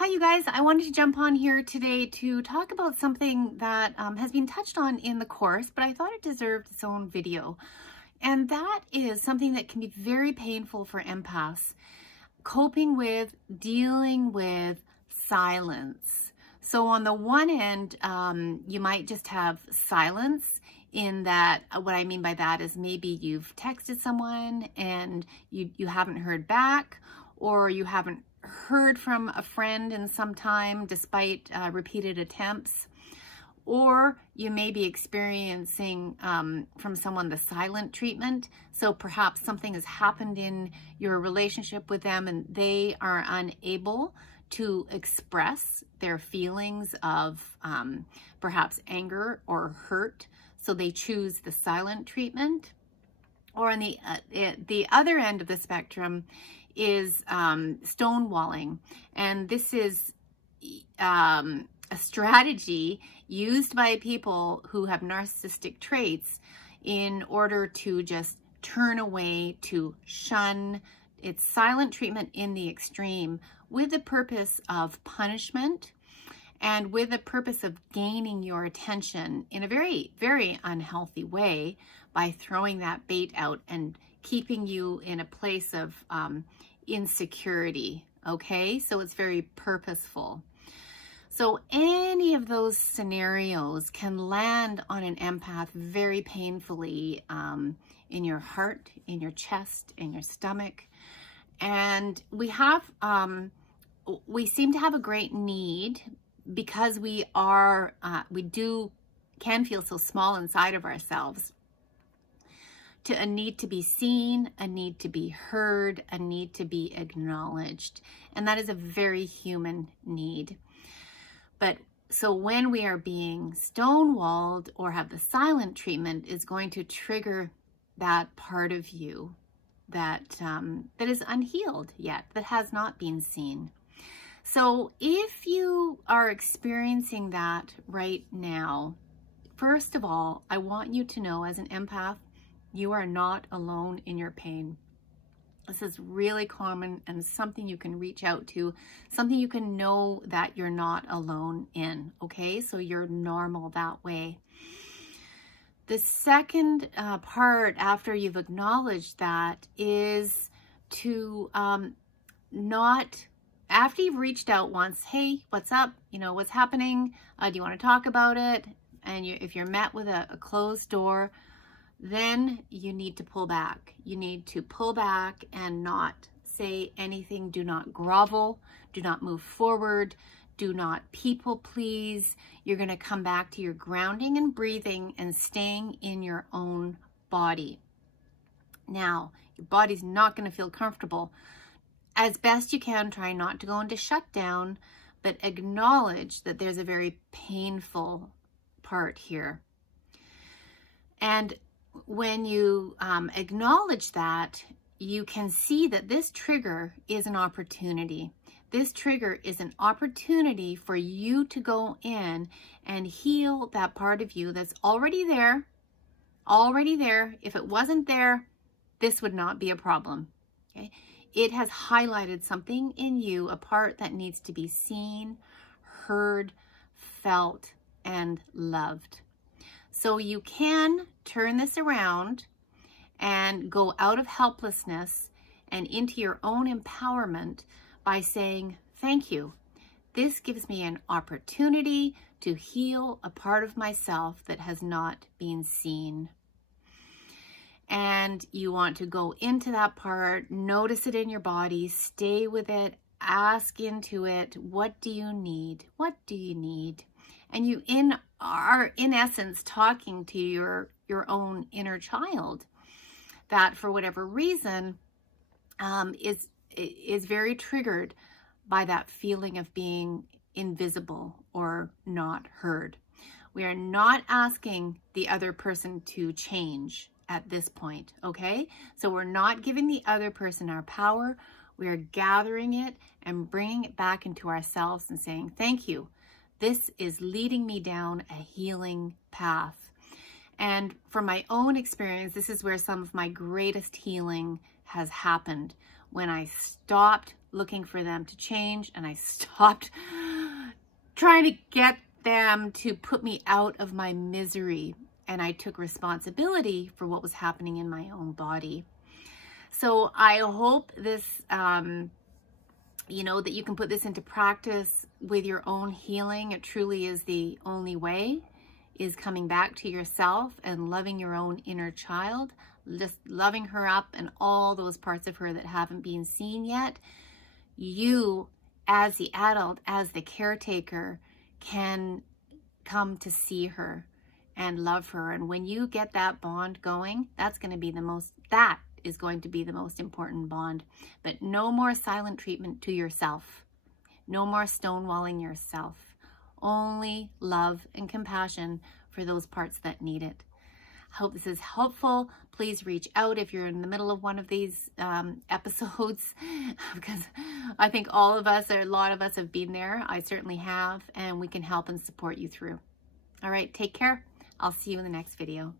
Hi, you guys. I wanted to jump on here today to talk about something that has been touched on in the course, but I thought it deserved its own video. And that is something that can be very painful for empaths, coping with, dealing with silence. So on the one end, you might just have silence in that, what I mean by that is maybe you've texted someone and you haven't heard back, or you haven't heard from a friend in some time despite repeated attempts, or you may be experiencing from someone the silent treatment. So perhaps something has happened in your relationship with them and they are unable to express their feelings of perhaps anger or hurt, so they choose the silent treatment. Or on the other end of the spectrum is stonewalling, and this is a strategy used by people who have narcissistic traits in order to just turn away, to shun. It's silent treatment in the extreme, with the purpose of punishment and with the purpose of gaining your attention in a very, very unhealthy way by throwing that bait out and keeping you in a place of insecurity. Okay, so it's very purposeful. So any of those scenarios can land on an empath very painfully in your heart, in your chest, in your stomach. And we seem to have a great need, because we can feel so small inside of ourselves, to a need to be seen, a need to be heard, a need to be acknowledged. And that is a very human need. But so when we are being stonewalled or have the silent treatment, is going to trigger that part of you that is unhealed yet, that has not been seen. So if you are experiencing that right now, first of all, I want you to know, as an empath, you are not alone in your pain. This is really common and something you can reach out to, something you can know that you're not alone in, okay? So you're normal that way. The second part after you've acknowledged that is to after you've reached out once, hey, what's up? What's happening? Do you want to talk about it? And if you're met with a closed door, then you need to pull back. You need to pull back and not say anything. Do not grovel. Do not move forward. Do not people please. You're going to come back to your grounding and breathing and staying in your own body. Now, your body's not going to feel comfortable. As best you can, try not to go into shutdown, but acknowledge that there's a very painful part here. And when you acknowledge that, you can see that this trigger is an opportunity. This trigger is an opportunity for you to go in and heal that part of you that's already there. Already there. If it wasn't there, this would not be a problem. Okay? It has highlighted something in you, a part that needs to be seen, heard, felt, and loved. So you can turn this around and go out of helplessness and into your own empowerment by saying, thank you. This gives me an opportunity to heal a part of myself that has not been seen. And you want to go into that part, notice it in your body, stay with it, ask into it. What do you need? What do you need? And you are in essence talking to your own inner child that, for whatever reason, is very triggered by that feeling of being invisible or not heard. We are not asking the other person to change at this point, okay? So we're not giving the other person our power. We are gathering it and bringing it back into ourselves and saying, thank you. This is leading me down a healing path. And from my own experience, this is where some of my greatest healing has happened, when I stopped looking for them to change, and I stopped trying to get them to put me out of my misery, and I took responsibility for what was happening in my own body. So I hope this, you know, that you can put this into practice with your own healing. It truly is the only way, is coming back to yourself and loving your own inner child, just loving her up and all those parts of her that haven't been seen yet. You, as the adult, as the caretaker, can come to see her and love her. And when you get that bond going, that is going to be the most important bond. But no more silent treatment to yourself. No more stonewalling yourself. Only love and compassion for those parts that need it. I hope this is helpful. Please reach out if you're in the middle of one of these episodes, because I think all of us, or a lot of us, have been there. I certainly have, and we can help and support you through. All right, take care. I'll see you in the next video.